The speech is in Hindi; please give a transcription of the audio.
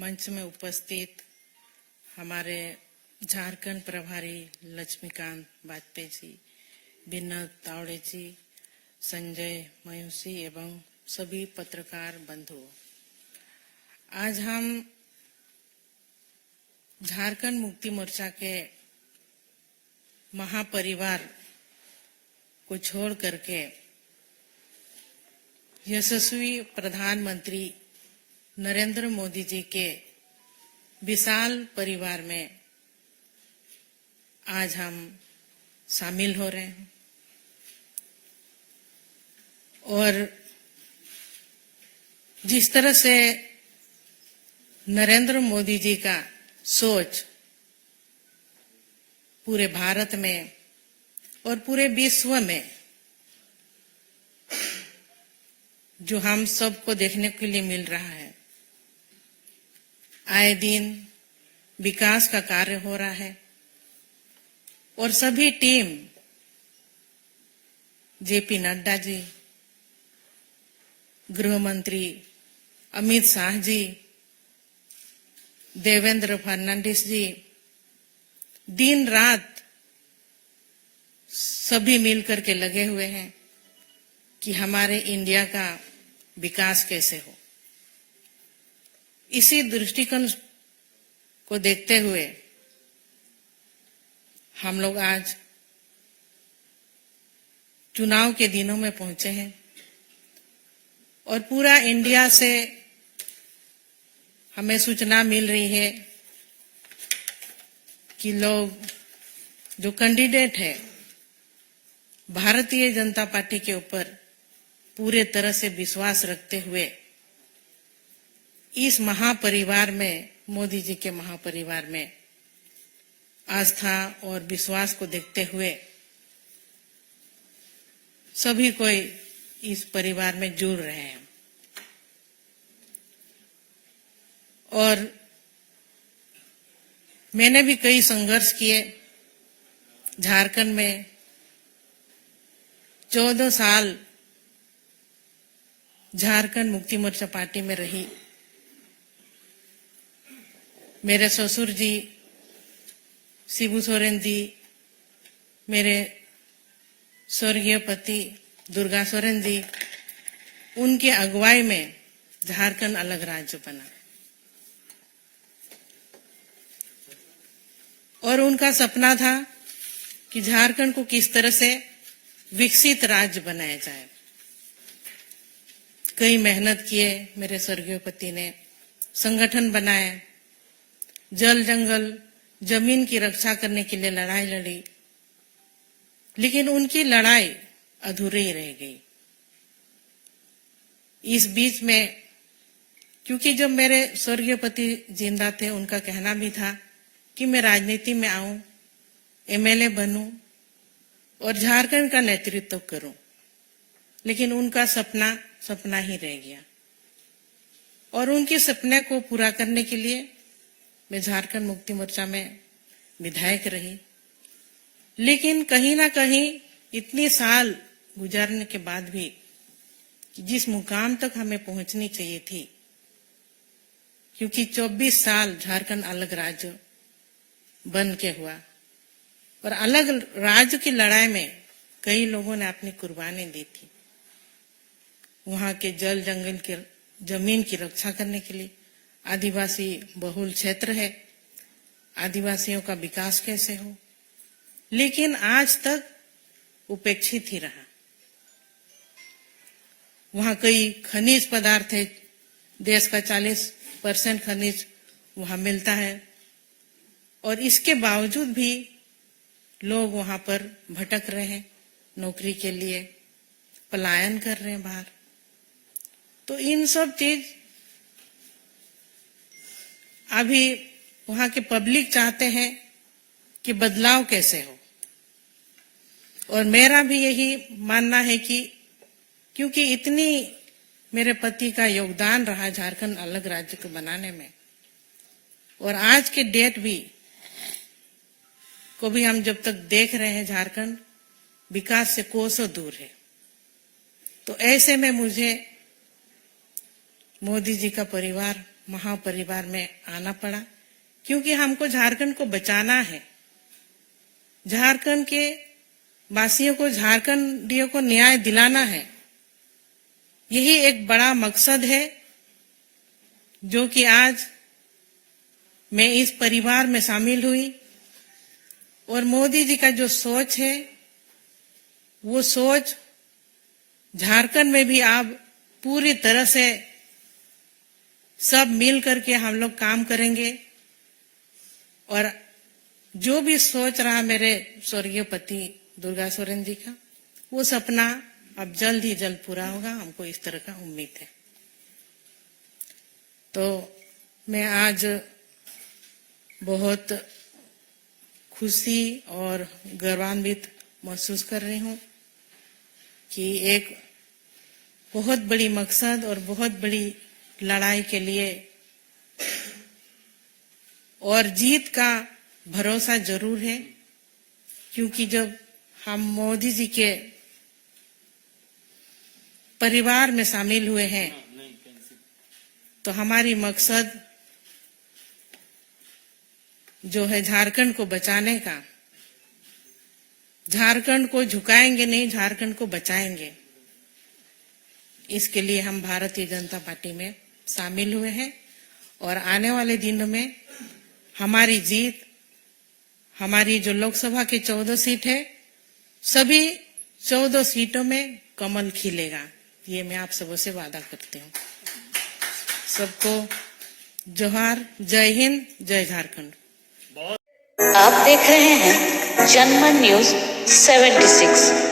मंच में उपस्थित हमारे झारखंड प्रभारी लक्ष्मीकांत वाजपेयी जी, विनोद तावड़े जी, संजय मयूसी एवं सभी पत्रकार बंधुओं, आज हम झारखंड मुक्ति मोर्चा के महापरिवार को छोड़ करके यशस्वी प्रधानमंत्री नरेंद्र मोदी जी के विशाल परिवार में आज हम शामिल हो रहे हैं और जिस तरह से नरेंद्र मोदी जी का सोच पूरे भारत में और पूरे विश्व में जो हम सबको देखने के लिए मिल रहा है, आए दिन विकास का कार्य हो रहा है और सभी टीम जेपी नड्डा जी, गृह मंत्री अमित शाह जी, देवेंद्र फडणवीस जी, दिन रात सभी मिलकर के लगे हुए हैं कि हमारे इंडिया का विकास कैसे हो। इसी दृष्टिकोण को देखते हुए हम लोग आज चुनाव के दिनों में पहुंचे हैं और पूरा इंडिया से हमें सूचना मिल रही है कि लोग जो कैंडिडेट है भारतीय जनता पार्टी के ऊपर पूरे तरह से विश्वास रखते हुए इस महापरिवार में, मोदी जी के महापरिवार में आस्था और विश्वास को देखते हुए सभी कोई इस परिवार में जुड़ रहे हैं और मैंने भी कई संघर्ष किए। झारखंड में 14 साल झारखंड मुक्ति मोर्चा पार्टी में रही। मेरे ससुर जी शिबू सोरेन जी, मेरे स्वर्गीय पति दुर्गा सोरेन जी, उनके अगुवाई में झारखंड अलग राज्य बना और उनका सपना था कि झारखंड को किस तरह से विकसित राज्य बनाया जाए। कई मेहनत किए मेरे स्वर्गीय पति ने, संगठन बनाए, जल जंगल जमीन की रक्षा करने के लिए लड़ाई लड़ी, लेकिन उनकी लड़ाई अधूरी रह गई। इस बीच में क्योंकि जब मेरे स्वर्गीय पति जिंदा थे, उनका कहना भी था कि मैं राजनीति में आऊं, एमएलए बनूं और झारखंड का नेतृत्व करूं, लेकिन उनका सपना ही रह गया और उनके सपने को पूरा करने के लिए मैं झारखंड मुक्ति मोर्चा में विधायक रही। लेकिन कहीं ना कहीं इतने साल गुजारने के बाद भी जिस मुकाम तक हमें पहुंचनी चाहिए थी, क्योंकि 24 साल झारखंड अलग राज्य बन के हुआ और अलग राज्य की लड़ाई में कई लोगों ने अपनी कुर्बानी दी थी। वहां के जल जंगल के जमीन की रक्षा करने के लिए, आदिवासी बहुल क्षेत्र है, आदिवासियों का विकास कैसे हो, लेकिन आज तक उपेक्षित ही रहा। वहां कई खनिज पदार्थ है, देश का 40% खनिज वहां मिलता है और इसके बावजूद भी लोग वहां पर भटक रहे हैं, नौकरी के लिए पलायन कर रहे हैं बाहर। तो इन सब चीज अभी वहां के पब्लिक चाहते हैं कि बदलाव कैसे हो और मेरा भी यही मानना है कि क्योंकि इतनी मेरे पति का योगदान रहा झारखंड अलग राज्य को बनाने में और आज के डेट को भी हम जब तक देख रहे हैं झारखंड विकास से कोसों दूर है, तो ऐसे में मुझे मोदी जी का परिवार महापरिवार में आना पड़ा, क्योंकि हमको झारखंड को बचाना है। झारखंड के वासियों को, झारखंडियों को न्याय दिलाना है। यही एक बड़ा मकसद है जो कि आज मैं इस परिवार में शामिल हुई। और मोदी जी का जो सोच है, वो सोच झारखंड में भी अब पूरी तरह से सब मिल करके हम लोग काम करेंगे। और जो भी सोच रहा मेरे स्वर्गीय पति दुर्गा सोरेन जी का, वो सपना अब जल्द ही जल्द पूरा होगा, हमको इस तरह का उम्मीद है। तो मैं आज बहुत खुशी और गौरवान्वित महसूस कर रही हूँ कि एक बहुत बड़ी मकसद और बहुत बड़ी लड़ाई के लिए, और जीत का भरोसा जरूर है, क्योंकि जब हम मोदी जी के परिवार में शामिल हुए हैं तो हमारी मकसद जो है झारखंड को बचाने का, झारखंड को झुकाएंगे नहीं, झारखंड को बचाएंगे। इसके लिए हम भारतीय जनता पार्टी में शामिल हुए हैं और आने वाले दिनों में हमारी जीत, हमारी जो लोकसभा की 14 सीट है, सभी 14 सीटों में कमल खिलेगा। ये मैं आप सबों से वादा करती हूँ। सबको जोहार, जय हिंद, जय झारखंड। आप देख रहे हैं जनमन न्यूज 76।